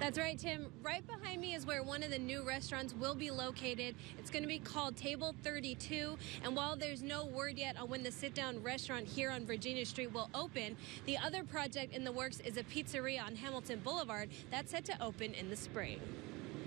That's right, Tim. Right behind me is where one of the new restaurants will be located. It's going to be called Table 32. And while there's no word yet on when the sit-down restaurant here on Virginia Street will open, the other project in the works is a pizzeria on Hamilton Boulevard that's set to open in the spring.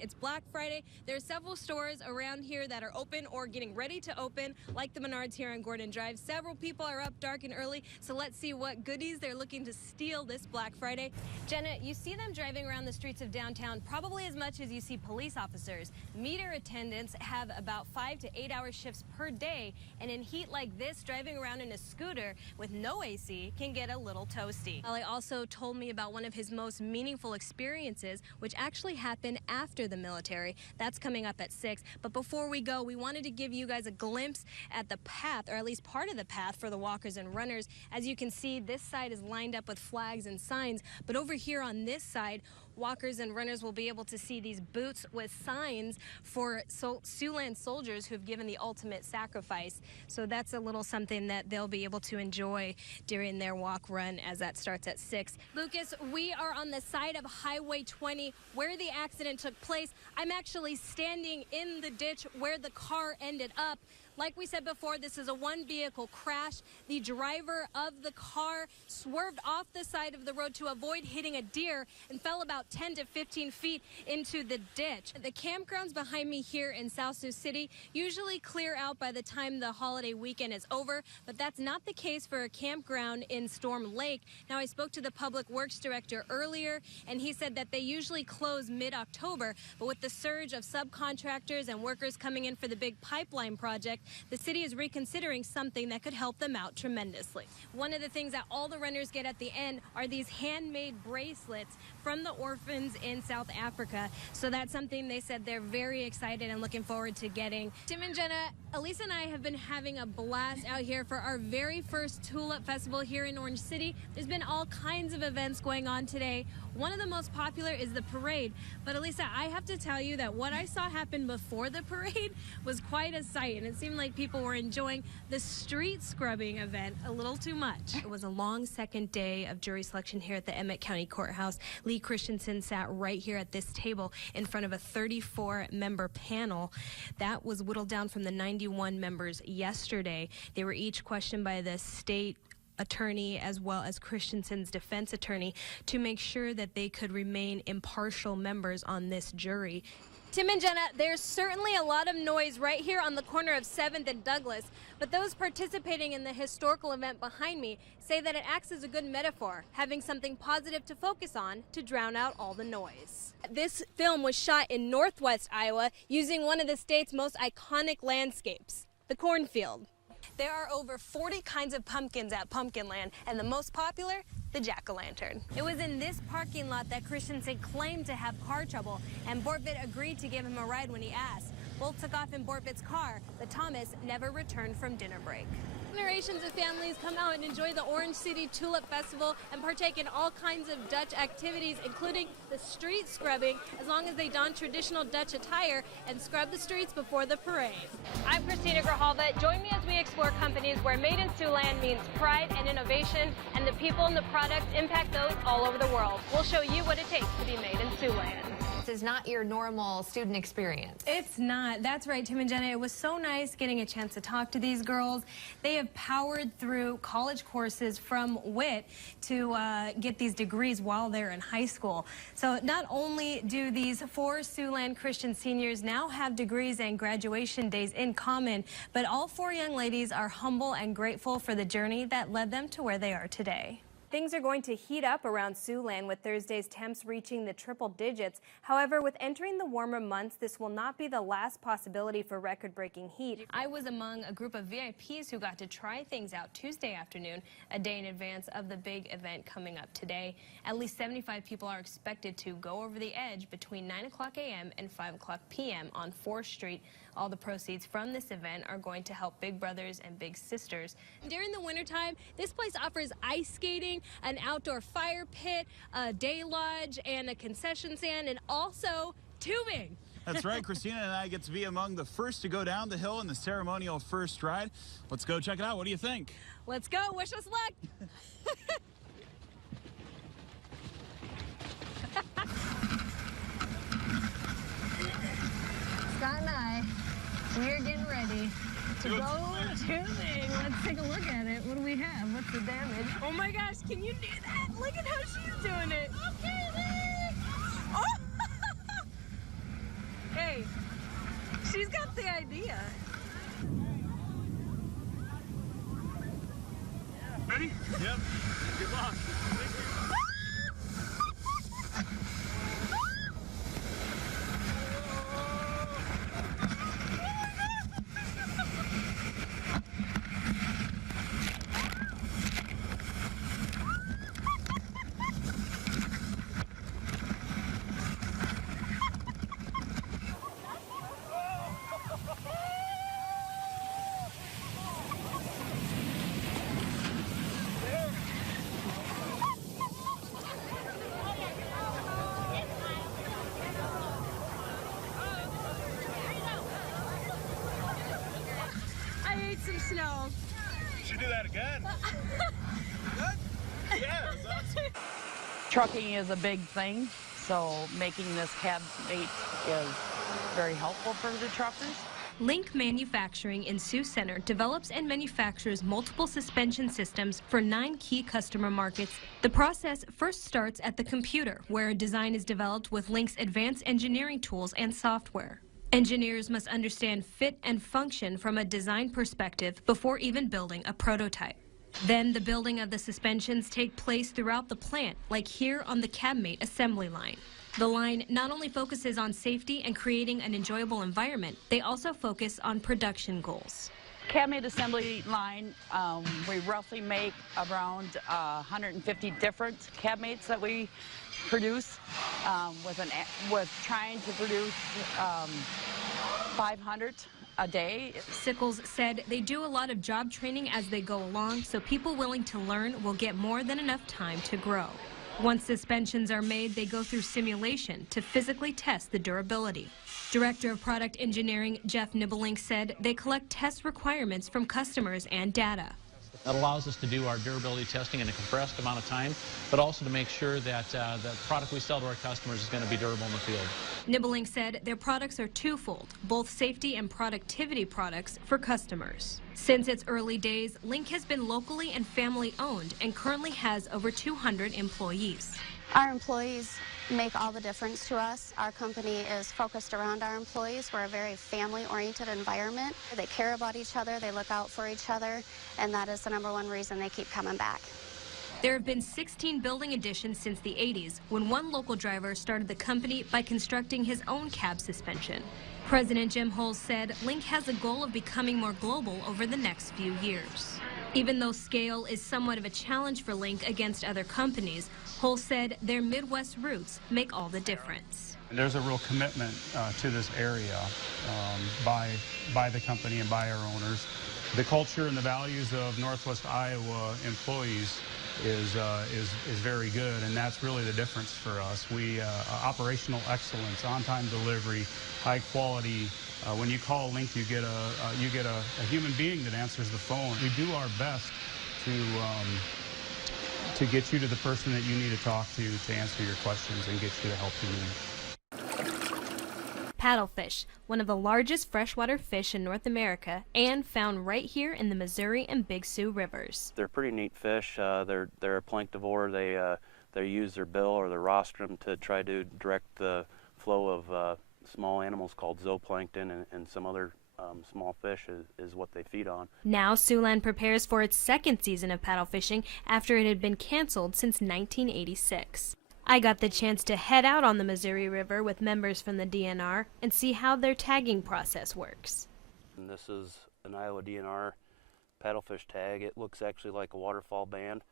It's Black Friday. There are several stores around here that are open or getting ready to open, like the Menards here on Gordon Drive. Several people are up dark and early, so let's see what goodies they're looking to steal this Black Friday. Jenna, you see them driving around the streets of downtown probably as much as you see police officers. Meter attendants have about 5 to 8 hour shifts per day, and in heat like this, driving around in a scooter with no AC can get a little toasty. Ali also told me about one of his most meaningful experiences, which actually happened after the military. That's coming up at 6. But before we go, we wanted to give you guys a glimpse at the path, or at least part of the path for the walkers and runners. As you can see, this side is lined up with flags and signs, but over here on this side, walkers and runners will be able to see these boots with signs for Siouxland soldiers who have given the ultimate sacrifice. So that's a little something that they'll be able to enjoy during their walk run as that starts at 6. Lucas, we are on the side of Highway 20 where the accident took place. I'm actually standing in the ditch where the car ended up. Like we said before, this is a one-vehicle crash. The driver of the car swerved off the side of the road to avoid hitting a deer and fell about 10 to 15 feet into the ditch. The campgrounds behind me here in South Sioux City usually clear out by the time the holiday weekend is over, but that's not the case for a campground in Storm Lake. Now, I spoke to the Public Works Director earlier, and he said that they usually close mid-October, but with the surge of subcontractors and workers coming in for the big pipeline project, the city is reconsidering something that could help them out tremendously. One of the things that all the runners get at the end are these handmade bracelets from the orphans in South Africa. So that's something they said they're very excited and looking forward to getting. Tim and Jenna, Elisa and I have been having a blast out here for our very first Tulip Festival here in Orange City. There's been all kinds of events going on today. One of the most popular is the parade. But Elisa, I have to tell you that what I saw happen before the parade was quite a sight, and it seemed like people were enjoying the street scrubbing event a little too much. It was a long second day of jury selection here at the Emmett County Courthouse. Lee Christensen sat right here at this table in front of a 34-member panel. That was whittled down from the 91 members yesterday. They were each questioned by the state attorney as well as Christensen's defense attorney to make sure that they could remain impartial members on this jury. Tim and Jenna, there's certainly a lot of noise right here on the corner of 7th and Douglas, but those participating in the historical event behind me say that it acts as a good metaphor, having something positive to focus on to drown out all the noise. This film was shot in northwest Iowa using one of the state's most iconic landscapes, the cornfield. There are over 40 kinds of pumpkins at Pumpkinland, and the most popular, the jack-o'-lantern. It was in this parking lot that Christensen claimed to have car trouble, and Bortvit agreed to give him a ride when he asked. Both took off in Bortvit's car, but Thomas never returned from dinner break. Generations of families come out and enjoy the Orange City Tulip Festival and partake in all kinds of Dutch activities, including the street scrubbing, as long as they don traditional Dutch attire and scrub the streets before the parade. I'm Christina Grijalva. Join me as we explore companies where Made in Siouxland means pride and innovation, and the people and the products impact those all over the world. We'll show you what it takes to be made in Siouxland. This is not your normal student experience. It's not. That's right, Tim and Jenna. It was so nice getting a chance to talk to these girls. They have powered through college courses from WIT to get these degrees while they're in high school. So not only do these 4 Siouxland Christian seniors now have degrees and graduation days in common, but all 4 young ladies are humble and grateful for the journey that led them to where they are today. Things are going to heat up around Siouxland with Thursday's temps reaching the triple digits. However, with entering the warmer months, this will not be the last possibility for record-breaking heat. I was among a group of VIPs who got to try things out Tuesday afternoon, a day in advance of the big event coming up today. At least 75 people are expected to go over the edge between 9 o'clock a.m. and 5 o'clock p.m. on 4th Street. All the proceeds from this event are going to help big brothers and big sisters. During the wintertime, this place offers ice skating, an outdoor fire pit, a day lodge, and a concession stand, and also tubing. That's right. Christina and I get to be among the first to go down the hill in the ceremonial first ride. Let's go check it out. What do you think? Let's go. Wish us luck. tubing. Let's take a look at it. What do we have? What's the damage? Oh my gosh, can you do that? Look at how she's doing it. Okay, oh. Hey, she's got the idea. Ready? Yep. Good luck. Some snow. Should do that again. Good? Yeah, that's awesome. Trucking is a big thing, so making this cab mate is very helpful for the truckers. Link Manufacturing in Sioux Center develops and manufactures multiple suspension systems for 9 key customer markets. The process first starts at the computer, where a design is developed with Link's advanced engineering tools and software. Engineers must understand fit and function from a design perspective before even building a prototype. Then the building of the suspensions take place throughout the plant, like here on the CabMate assembly line. The line not only focuses on safety and creating an enjoyable environment, they also focus on production goals. CabMate assembly line, we roughly make around 150 different CabMates that we produce, with trying to produce 500 a day. Sickles said they do a lot of job training as they go along, so people willing to learn will get more than enough time to grow. Once suspensions are made, they go through simulation to physically test the durability. Director of Product Engineering Jeff Nibelink said they collect test requirements from customers and data. That allows us to do our durability testing in a compressed amount of time, but also to make sure that the product we sell to our customers is going to be durable in the field. Nibelink said their products are twofold, both safety and productivity products for customers. Since its early days, Link has been locally and family owned and currently has over 200 employees. Our employees make all the difference to us. Our company is focused around our employees. We're a very family-oriented environment. They care about each other, they look out for each other, and that is the #1 reason they keep coming back. There have been 16 building additions since the 80s, when one local driver started the company by constructing his own cab suspension. President Jim Holes said Link has a goal of becoming more global over the next few years. Even though scale is somewhat of a challenge for Link against other companies, Holes said their Midwest roots make all the difference. There's a real commitment to this area by the company and by our owners. The culture and the values of Northwest Iowa employees is very good, and that's really the difference for us. We operational excellence, on-time delivery, high quality. When you call Link, you get a human being that answers the phone. We do our best to get you to the person that you need to talk to answer your questions and get you the help you need. Paddlefish, one of the largest freshwater fish in North America and found right here in the Missouri and Big Sioux rivers. They're pretty neat fish. They're a planktivore. They use their bill or their rostrum to try to direct the flow of small animals called zooplankton and some other small fish is what they feed on. Now Siouxland prepares for its second season of paddle fishing after it had been canceled since 1986. I got the chance to head out on the Missouri River with members from the DNR and see how their tagging process works. And this is an Iowa DNR paddlefish tag. It looks actually like a waterfall band,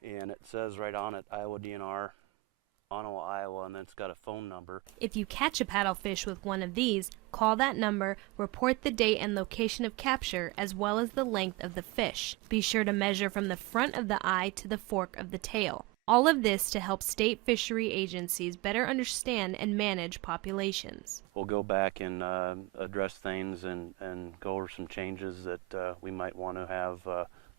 and it says right on it Iowa DNR, Ottawa, Iowa, and then it's got a phone number. If you catch a paddlefish with one of these, call that number, report the date and location of capture, as well as the length of the fish. Be sure to measure from the front of the eye to the fork of the tail. All of this to help state fishery agencies better understand and manage populations. We'll go back and address things and go over some changes that we might want to have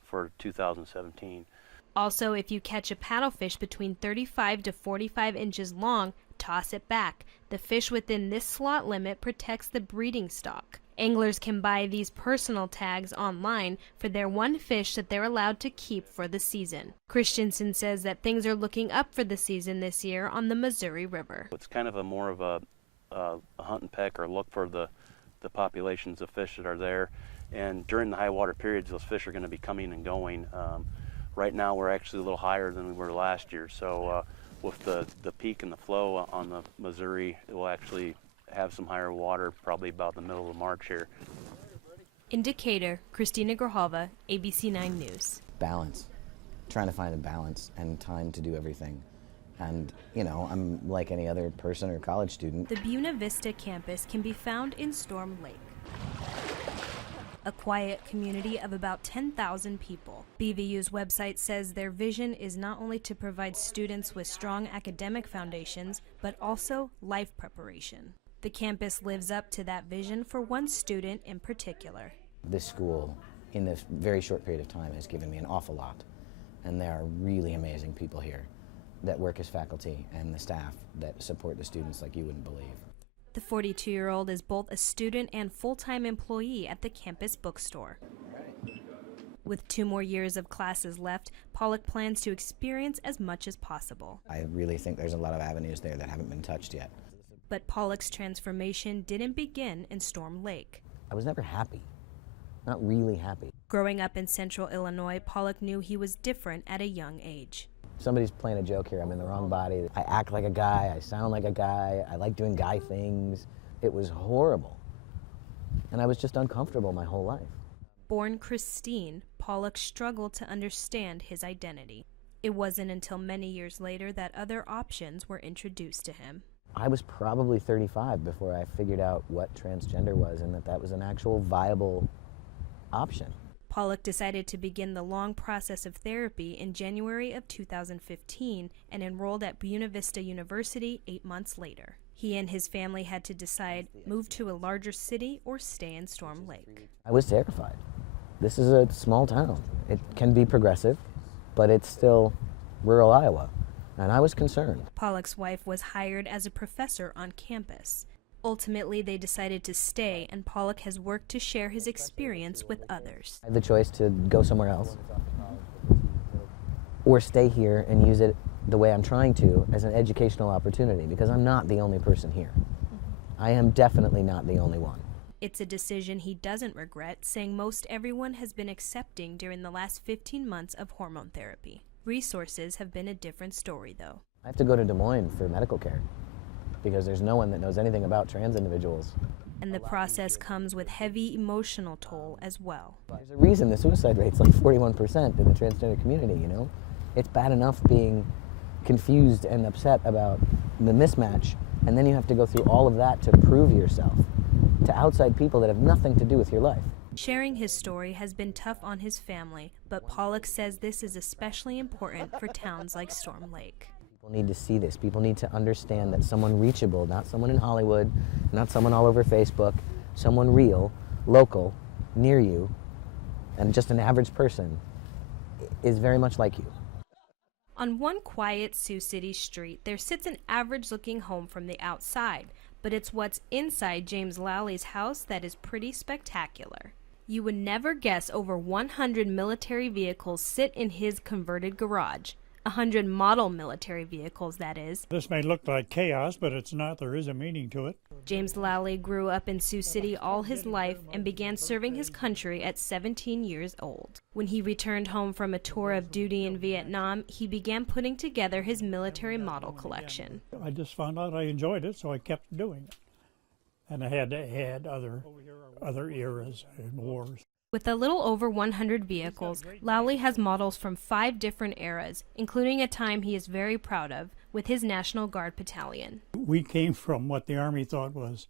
for 2017. Also, if you catch a paddlefish between 35 to 45 inches long, toss it back. The fish within this slot limit protects the breeding stock. Anglers can buy these personal tags online for their one fish that they're allowed to keep for the season. Christensen says that things are looking up for the season this year on the Missouri River. It's kind of more of a hunt and peck, or look for the populations of fish that are there. And during the high water periods, those fish are going to be coming and going. Right now we're actually a little higher than we were last year, so with the peak and the flow on the Missouri, it will actually have some higher water probably about the middle of March here. In Decatur, Christina Grijalva, ABC 9 News. Balance. Trying to find a balance and time to do everything. And, you know, I'm like any other person or college student. The Buena Vista campus can be found in Storm Lake, a quiet community of about 10,000 people. BVU's website says their vision is not only to provide students with strong academic foundations, but also life preparation. The campus lives up to that vision for one student in particular. This school, in this very short period of time, has given me an awful lot. And there are really amazing people here that work as faculty, and the staff that support the students like you wouldn't believe. The 42-year-old is both a student and full-time employee at the campus bookstore. With 2 more years of classes left, Pollock plans to experience as much as possible. I really think there's a lot of avenues there that haven't been touched yet. But Pollock's transformation didn't begin in Storm Lake. I was never happy. Not really happy. Growing up in central Illinois, Pollock knew he was different at a young age. Somebody's playing a joke here. I'm in the wrong body. I act like a guy. I sound like a guy. I like doing guy things. It was horrible. And I was just uncomfortable my whole life. Born Christine, Pollock struggled to understand his identity. It wasn't until many years later that other options were introduced to him. I was probably 35 before I figured out what transgender was and that was an actual viable option. Pollock decided to begin the long process of therapy in January of 2015 and enrolled at Buena Vista University 8 months later. He and his family had to decide, move to a larger city or stay in Storm Lake. I was terrified. This is a small town. It can be progressive, but it's still rural Iowa, and I was concerned. Pollock's wife was hired as a professor on campus. Ultimately, they decided to stay, and Pollock has worked to share his experience with others. I had the choice to go somewhere else or stay here and use it the way I'm trying to as an educational opportunity, because I'm not the only person here. I am definitely not the only one. It's a decision he doesn't regret, saying most everyone has been accepting during the last 15 months of hormone therapy. Resources have been a different story, though. I have to go to Des Moines for medical care because there's no one that knows anything about trans individuals. And the process comes with heavy emotional toll as well. There's a reason the suicide rate's like 41% in the transgender community, you know? It's bad enough being confused and upset about the mismatch, and then you have to go through all of that to prove yourself to outside people that have nothing to do with your life. Sharing his story has been tough on his family, but Pollock says this is especially important for towns like Storm Lake. People need to see this. People need to understand that someone reachable, not someone in Hollywood, not someone all over Facebook, someone real, local, near you, and just an average person is very much like you. On one quiet Sioux City street, there sits an average-looking home from the outside, but it's what's inside James Lowley's house that is pretty spectacular. You would never guess over 100 military vehicles sit in his converted garage. 100 model military vehicles, that is. This may look like chaos, but it's not. There is a meaning to it. James Lowley grew up in Sioux City all his life and began serving his country at 17 years old. When he returned home from a tour of duty in Vietnam, he began putting together his military model collection. I just found out I enjoyed it, so I kept doing it. And I had to add other eras and wars. With a little over 100 vehicles, Lowley has models from 5 different eras, including a time he is very proud of, with his National Guard battalion. We came from what the Army thought was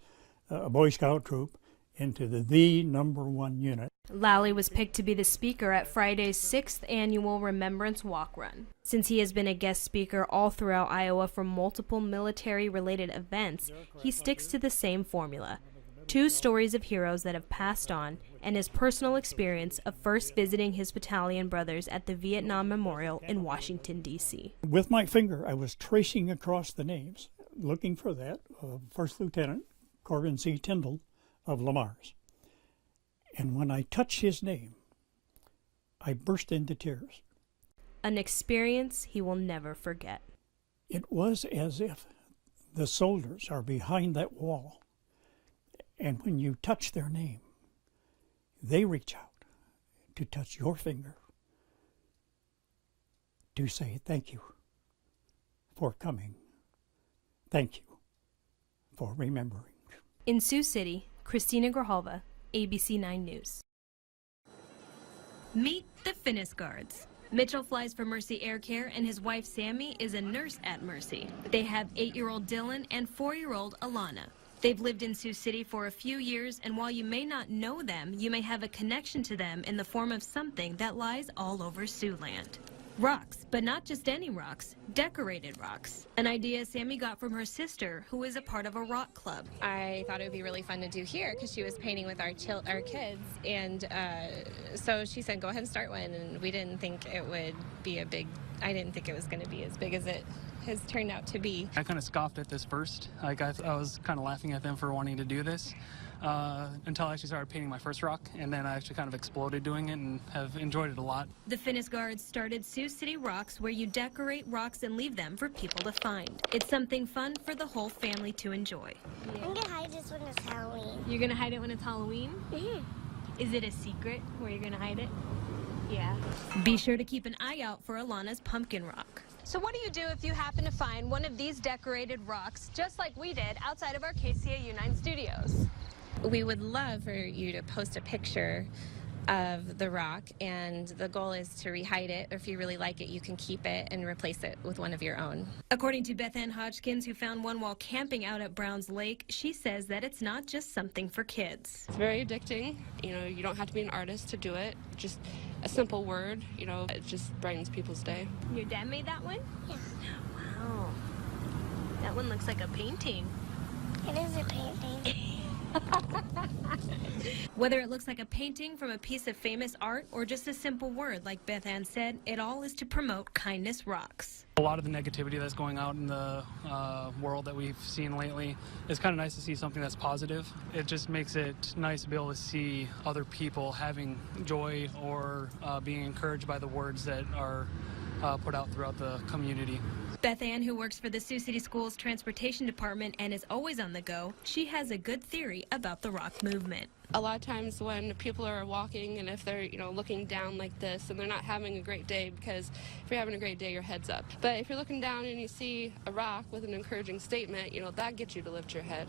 a Boy Scout troop into the number 1 unit. Lowley was picked to be the speaker at Friday's 6th annual Remembrance Walk Run. Since he has been a guest speaker all throughout Iowa for multiple military-related events, he sticks to the same formula. 2 stories of heroes that have passed on, and his personal experience of first visiting his battalion brothers at the Vietnam Memorial in Washington, D.C. With my finger, I was tracing across the names, looking for that, First Lieutenant Corbin C. Tyndall of Lamar's. And when I touched his name, I burst into tears. An experience he will never forget. It was as if the soldiers are behind that wall, and when you touch their name, they reach out to touch your finger to say thank you for coming. Thank you for remembering. In Sioux City, Christina Grijalva, ABC 9 News. Meet the Finnis Guards. Mitchell flies for Mercy Air Care, and his wife Sammy is a nurse at Mercy. They have 8-year-old Dylan and 4-year-old Alana. They've lived in Sioux City for a few years, and while you may not know them, you may have a connection to them in the form of something that lies all over Siouxland. Rocks, but not just any rocks, decorated rocks. An idea Sammy got from her sister, who is a part of a rock club. I thought it would be really fun to do here because she was painting with our kids, and so she said, go ahead and start one, and we didn't think it would be I didn't think it was going to be as big as it has turned out to be. I kind of scoffed at this first. Like I was kind of laughing at them for wanting to do this. Until I actually started painting my first rock, and then I actually kind of exploded doing it and have enjoyed it a lot. The Finnis Guards started Sioux City Rocks, where you decorate rocks and leave them for people to find. It's something fun for the whole family to enjoy. I'm gonna hide this when it's Halloween. You're gonna hide it when it's Halloween? Mm-hmm. Is it a secret where you're gonna hide it? Yeah. Be sure to keep an eye out for Alana's pumpkin rock. So what do you do if you happen to find one of these decorated rocks, just like we did outside of our KCAU9 studios? We would love for you to post a picture of the rock, and the goal is to rehide it, or if you really like it, you can keep it and replace it with one of your own. According to Beth Ann Hodgkins, who found one while camping out at Browns Lake, she says that it's not just something for kids. It's very addicting. You know, you don't have to be an artist to do it. Just a simple word, you know, it just brightens people's day. Your dad made that one? Yeah. Wow. That one looks like a painting. It is a painting. Whether it looks like a painting from a piece of famous art or just a simple word, like Beth Ann said, it all is to promote Kindness Rocks. A lot of the negativity that's going out in the world that we've seen lately, it's kind of nice to see something that's positive. It just makes it nice to be able to see other people having joy or being encouraged by the words that are put out throughout the community. Beth Ann, who works for the Sioux City Schools Transportation Department and is always on the go, she has a good theory about the rock movement. A lot of times when people are walking, and if they're, you know, looking down like this, and they're not having a great day, because if you're having a great day, your head's up. But if you're looking down and you see a rock with an encouraging statement, you know, that gets you to lift your head.